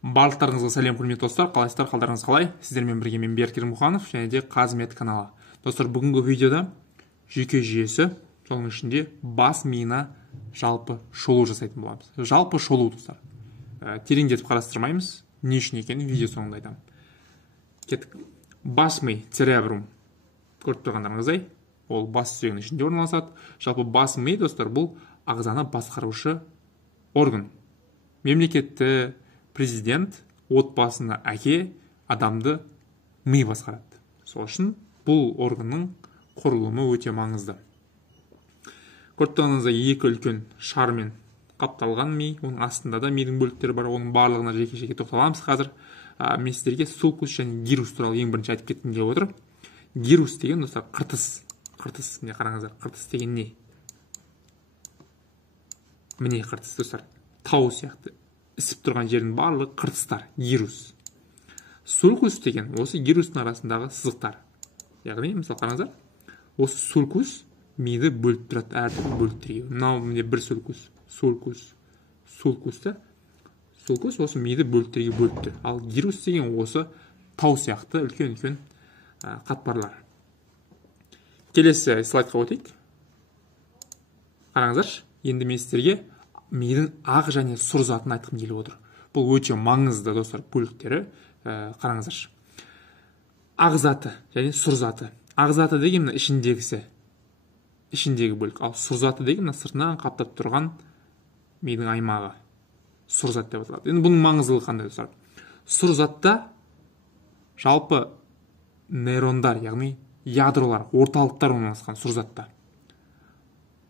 Барлықтарыңызға сәлем, құрметті достар, қалайсыздар, қалдарыңыз қалай? Сіздермен бірге мен Берік Ермұханов және де Қазмет каналы. Достар, бүгінгі видеода жүйке жүйесі, соның ішінде бас миына жалпы шолу жасайтын боламыз. Жалпы шолу, достар. Тереңдетіп қарастырмаймыз, не үшін екенін видео соңында айтамын. Кеттік. Бас ми, церебрум, көріп тұрғандарыңыздай, ол бас сүйегінің ішінде орналасады. Жалпы бас ми, достар, бұл ағзаны басқарушы орган. Мемлекетті, президент, отбасына әке, адамды ми басқарады. Сол үшін бұл органның құрылымы өте маңызды. Көріп тұрғаныңыздай, екі үлкен шармен қапталған ми, оның астында да мидың бөліктері бар, оның барлығына жеке-жеке тоқталамыз қазір. Мен сіздерге сулкус және гирус туралы ең бірінші айтып кеткім келіп отыр. Гирус деген, достар, қыртыс. Қыртыс, міне қараңыздар, қыртыс деген не? Міне қыртыс, достар, тау сияқты ісіп тұрған жердің барлығы қыртыстар, гирус. Сулкус деген осы гирустың арасындағы сызықтар. Яғни, мысалы қараңыздар, осы сулкус миды бөліп тұрады, әртүрлі бөліктерге. Мынау міне бір сулкус, сулкусты. Сулкус осы миды бөліктерге бөліп тұр. Ал гирус деген осы тау сияқты үлкен-үлкен қатпарлар. Келесі слайдқа өтейік. Қараңыздаршы, енді мен сіздерге мидың ақ және сұр затын айтқым келіп отыр. Бұл өте маңызды, достар, бөліктері. Қараңыздаршы. Ақ заты және сұр заты. Ақ заты деген мына ішіндегісі, ішіндегі бөлік. Ал сұр заты деген мына сыртынан қаптап тұрған мидың аймағы. Сұр зат деп аталады. Енді бұның маңыздылығы қандай, достар? Сұр затта жалпы нейрондар, яғни ядролар, орталықтар орналасқан сұр затта.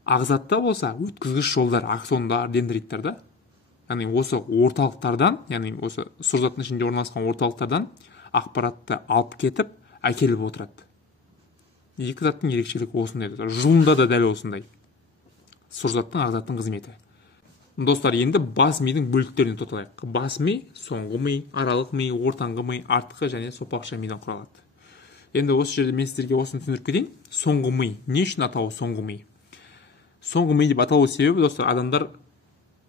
Ақ затта болса өткізгіш жолдар, аксондар, дендриттарда. Яғни осы орталықтардан, яғни осы сұр заттың ішінде орналасқан орталықтардан ақпаратты алып кетіп, әкеліп отырады. Екі заттың ерекшелігі осындай. Жұлында да дәл осындай. Сұр заттың, ақ заттың қызметі. Достар, енді бас мидың бөліктеріне тоқталайық. Бас ми, соңғы ми, аралық ми, ортаңғы ми, артқы және сопақша мидан құралады. Енді осы жерде мен сіздерге осыны түсіндіріп кетейін. Соңғы ми. Не үшін атауы соңғы ми? Соңғы ми деп аталу себебі, достар, адамдар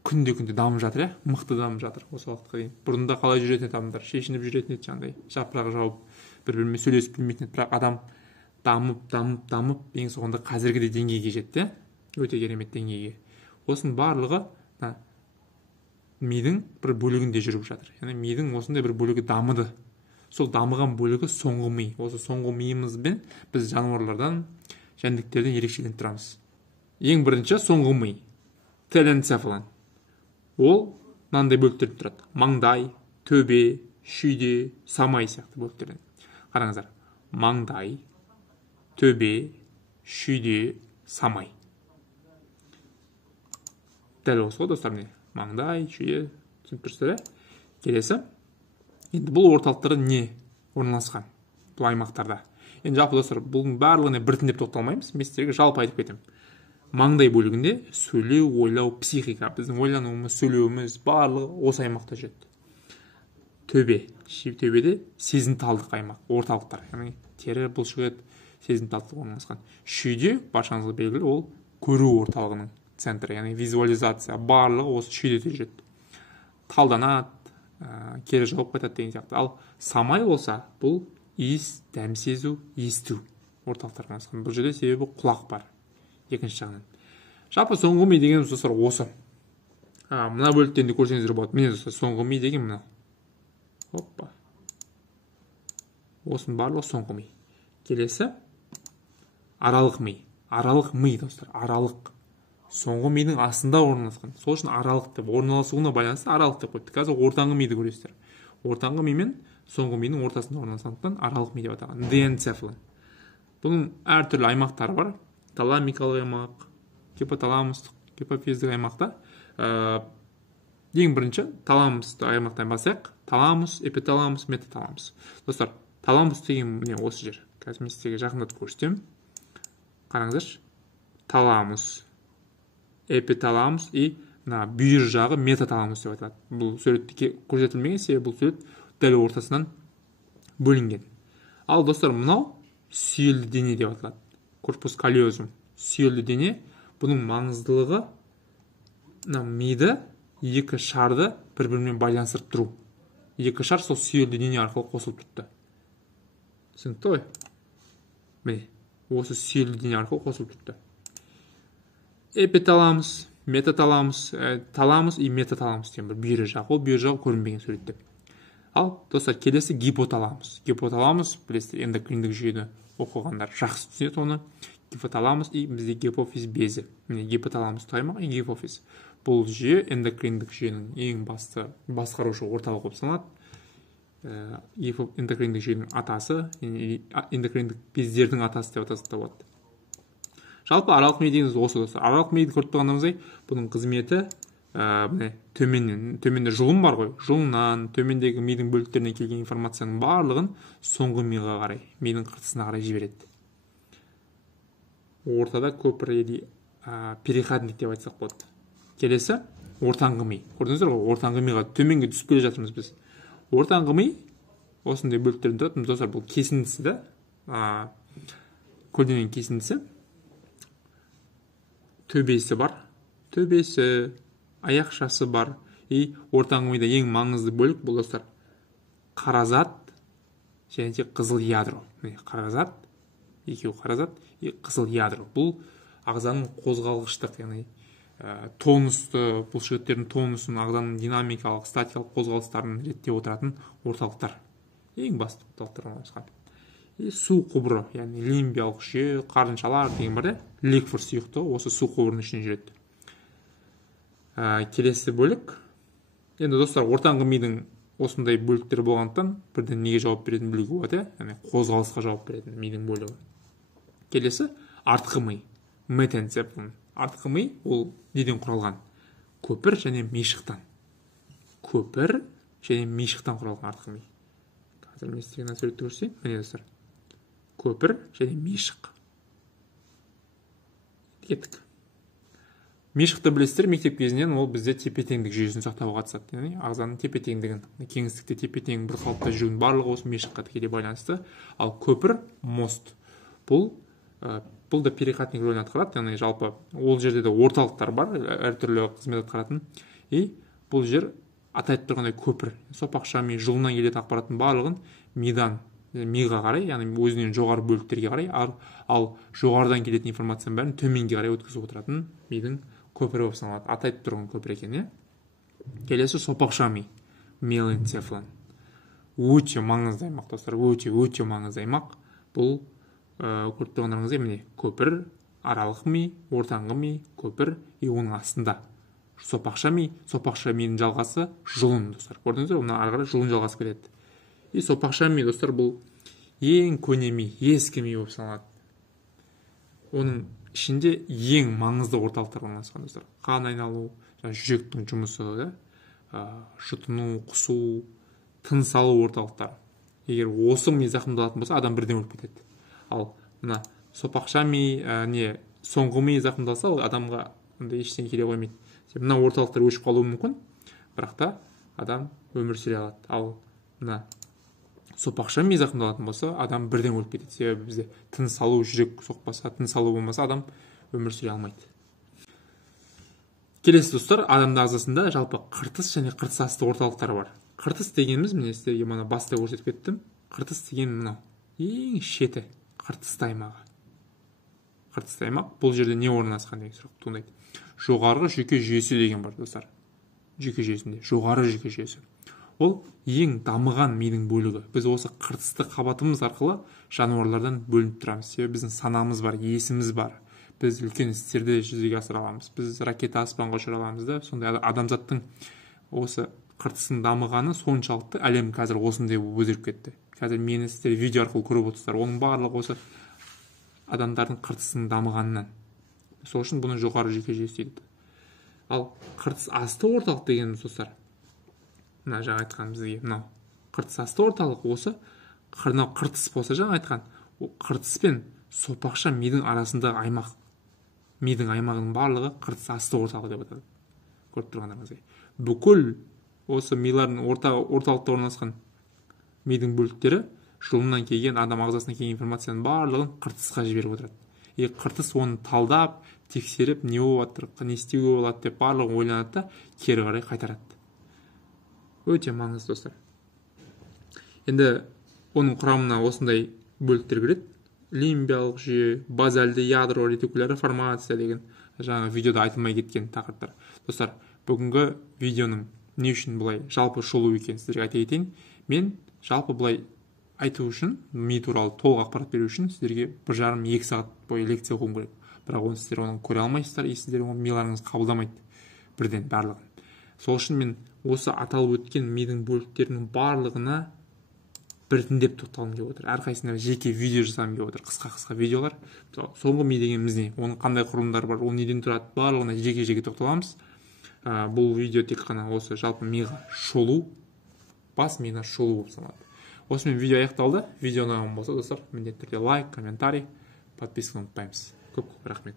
күнде-күнде дамып жатыр, мықты дамып жатыр осы уақытқа дейін. Бұрында қалай жүретін еді адамдар, шешініп жүретін еді, жаңағыдай жапырақ жауып, бір-бірімен сөйлесіп білмейтін еді, бірақ адам дамып, ең соңында қазіргідей деңгейге жетті, өте керемет деңгейге. Осының барлығы мидың бір бөлігінде жүріп жатыр. Яғни мидың осындай бір бөлігі дамыды. Сол дамыған бөлігі соңғы ми. Осы соңғы миымызбен біз жануарлардан, жәндіктерден ерекшеленіп тұрамыз. Ең бірінші соңғы ми. Теленцефалон. Ол мынандай бөліктерден тұрады. Маңдай, төбе, шүйде, самай сияқты бөліктерден. Қараңыздар. Маңдай, төбе, шүйде, самай. Дәл осы ғой, достар, міне. Маңдай, шүйде, түсініп тұрсыздар, келесі. Енді бұл орталықтарда не орналасқан? Бұл аймақтарда. Енді жалпы, достар, бұның барлығына біртіндеп тоқталмаймыз. Мен сіздерге жалпы айтып кетемін. Маңдай бөлігінде сөйлеу, ойлау, психика, біздің ойлануымыз, сөйлеуіміз барлығы осы аймақта жүреді. Төбе, төбеде сезімталдық аймақ, орталықтар, яғни тері, бұлшық ет, сезімталдық орналасқан. Шүйде, баршаңызға белгілі, ол көру орталығының центрі, яғни визуализация, барлығы осы шүйдеде жүреді. Талданады, кері жауып қайтады деген сияқты. Ал самай болса, бұл иіс, дәм сезу, есту орталықтар орналасқан. Бұл жерде себебі құлақ бар. Екінші жағынан. Жалпы соңғы ми деген достар осы. Мына бөліктерінде көрсеңіздер болады. Міне достар, соңғы ми деген мына. Хоппа. Осының барлығы соңғы ми. Келесі аралық ми. Аралық ми, достар. Аралық. Соңғы мидың астында орналасқан. Сол үшін аралық деп орналасуына байланысты аралық деп қойды. Қазір ортаңғы миді көресіздер. Ортаңғы ми мен соңғы мидың ортасында орналасқандықтан аралық ми деп аталған. Денцефалон. Бұның әртүрлі аймақтары бар. Таламикалық аймақ, гипоталамустық, гипофиздік аймақта. Ең бірінші таламустық аймақтан басайық. Таламус, эпиталамус, метаталамус. Достар, таламус деген міне осы жер. Қазір мен сіздерге жақындатып көрсетемін. Қараңыздаршы. Таламус, эпиталамус и бүйір жағы метаталамус деп айтылады. Бұл суретте көрсетілмеген себебі бұл сурет дәл ортасынан бөлінген. Ал достар, мынау сүйелді дене деп аталады. Корпус каллиозум, сүйелді дене. Бұның маңыздылығы миды екі шарды бір-бірімен байланыстырып тұру. екі шар сол сүйелді дене арқылы қосылып тұрды. Түсінікті ғой? Міне, осы сүйелді дене арқылы қосылып тұрды. Эпиталамус, метаталамус, таламус и метаталамус деген бір бүйір жағы. Ол бүйір жағы көрінбеген суретте. Ал достар, келесі гипоталамус. Гипоталамус, білесіздер, эндокриндік жүйені оқығандар жақсы түсінеді оны. Гипоталамус и бізде гипофиз безі. Міне, гипоталамус таймақ и гипофиз. Бұл жүйе эндокриндік жүйенің ең басты басқарушы орталық болып саналады. Эндокриндік жүйенің атасы, эндокриндік бездердің атасы деп атаса болады. Жалпы аралық ми дегеніміз осы достар. Аралық миді көріп тұрғанымыздай, бұның қызметі міне төменде жұлын бар ғой. Жұлыннан төмендегі мидың бөліктеріне келген информацияның барлығын соңғы миға қарай, мидың қыртысына қарай жібереді. Ортада көпір переходник деп айтсақ болады. Келесі ортаңғы ми. Көрдіңіздер ғой, ортаңғы миға төменге түсіп келе жатырмыз біз. Ортаңғы ми осындай бөліктерден тұрады. Достар, бұл кесіндісі да, көлденең кесіндісі. Төбесі бар, төбесі, аяқшасы бар. И ортаңғы мида ең маңызды бөлік бұл достар қаразат және де қызыл ядро. Қаразат, екеуі қаразат и қызыл ядро. Бұл ағзаның қозғалғыштық, яғни тонусты, бұлшықеттердің тонусын, ағзаның динамикалық, статикалық қозғалыстарын реттеп отыратын орталықтар. Ең басты орталықтар орналасқан. Су құбыры, яғни лимбиялық жүйе, қарыншалар деген бар да, лекфор сұйықтығы осы су құбырының ішіне жүреді. Келесі бөлік. Енді достар, ортаңғы мидың осындай бөліктері болғандықтан бірден неге жауап беретін бөлігі болады, яғни қозғалысқа жауап беретін мидың бөлігі. Келесі артқы ми, метенцефалон. Артқы ми ол неден құралған? Көпір және мишықтан. Көпір және мишықтан құралған артқы ми. Қазір мен істеген суретті көрсетейін. Міне достар. Көпір және мишық. Кеттік. Мишықты білесіздер, мектеп кезінен ол бізде тепе-теңдік жүйесін сақтауға қатысады. Яғни ағзаның тепе-теңдігін, кеңістікте тепе-тең бір қалыпта жүруінің барлығы осы мишыққа тікелей байланысты. Ал көпір мост. Бұл да переходник рөлін атқарады. Яғни жалпы ол жерде де орталықтар бар, әртүрлі қызмет атқаратын. И бұл жер атайып тұрғандай көпір. Сопақша ми жұлыннан келетін ақпараттың барлығын миға қарай, яғни өзінен жоғары бөліктерге қарай, ал жоғарыдан келетін информацияның бәрін төменге қарай өткізіп отыратын мидың көпірі болып саналады. Атайып тұрған көпір екен. Келесі сопақша ми, миоэнцефалон. Өте маңызды аймақ, достар, өте маңызды аймақ. Бұл көріп тұрғандарыңыздай міне көпір, аралық ми, ортаңғы ми, көпір, и оның астында сопақша мидің жалғасы жұлын, достар. Көрдіңіздер, оны ары қарай жұлын жалғасы келеді. И сопақша ми, достар, бұл ең көне ми, ескі ми болып саналады. Оның ішінде ең маңызды орталықтар орналасқан, достар. Қан айналу, жүректің жұмысы, жұтыну, құсу, тыныс алу орталықтары. Егер осы ми зақымдалатын болса, адам бірден өліп кетеді. Ал мына сопақша ми, соңғы ми зақымдалса, адамға ештеңе келе қоймайды. Мына орталықтар өшіп қалуы мүмкін, бірақ та адам өмір сүре алады. Ал мына сопақша ми зақымдалатын болса, адам бірден өліп кетеді. Себебі бізде тыныс алу, жүрек соқпаса, тыныс алу болмаса, адам өмір сүре алмайды. Келесі достар, адамның ағзасында жалпы қыртыс және қыртыс асты орталықтары бар. Қыртыс дегеніміз, міне сіздерге мына баста көрсетіп кеттім. Қыртыс деген мынау ең шеті, қыртысты аймағы. Қыртысты аймақ, бұл жерде не орналасқан деген сұрақ туындайды. Жоғарғы жүйке жүйесі деген бар, достар. Жүйке жүйесінде жоғары жүйке жүйесі. Ол ең дамыған мидың бөлігі. Біз осы қыртысты қабатымыз арқылы жануарлардан бөлініп тұрамыз. Себебі біздің санамыз бар, есіміз бар. Біз үлкен істерді жүзеге асыра аламыз. Біз ракета аспанға ұшыра аламыз да. Сондай адамзаттың осы қыртысының дамығаны соншалықты әлем қазір осындай өзгеріп кетті. Қазір мені сіздер видео арқылы көріп отырсыздар. Оның барлығы осы адамдардың қыртысының дамығанынан. Сол үшін бұны жоғары жүйке жүйесі дейді. Ал қыртыс асты орталық дегеніміз достар, мына жаңа айтқан бізге мынау қыртыс асты орталық осы қыртыс болса, жаңа айтқан қыртыс пен сопақша мидың арасындағы аймақ. Мидың аймағының барлығы қыртыс асты орталық деп аталады. Көріп тұрғандарыңыздай. Бүкіл осы милардың орталықта орналасқан мидың бөліктері жұлыннан келген, адам ағзасына келген информацияның барлығын қыртысқа жіберіп отырады. Қыртыс оны талдап, тексеріп, не болып жатыр, не істеуге болады деп барлығын ойланады да кері қарай қайтарады. Өте маңызды достар. Енді оның құрамына осындай бөліктер кіреді: лимбиялық жүйе, базальды ядро, ретикуляр формация деген жаңа видеода айтылмай кеткен тақырыптар. Достар, бүгінгі видеоның не үшін бұлай жалпы шолу екенін сіздерге айта кетейін. Мен жалпы бұлай айту үшін, ми туралы толық ақпарат беру үшін сіздерге 1,5-2 сағат бойы лекция оқуым керек. Бірақ оны сіздер оны көре алмайсыздар, сіздер оны миларыңыз қабылдамайды бірден барлығын. Сол үшін мен осы аталып өткен мидың бөліктерінің барлығына біртіндеп тоқталғым келіп отыр. Әрқайсысына жеке видео жасағым келіп отыр, қысқа видеолар. Соңғы ми дегеніміз не, оның қандай құрылымдары бар, ол неден тұрады, барлығына жеке тоқталамыз. Бұл видео тек қана осы жалпы миға шолу, бас миына шолу болып саналады. Осымен видео аяқталды. Видео ұнаған болса, достар, міндетті түрде лайк, комментарий, подписка ұмытпаймыз. Көп рахмет.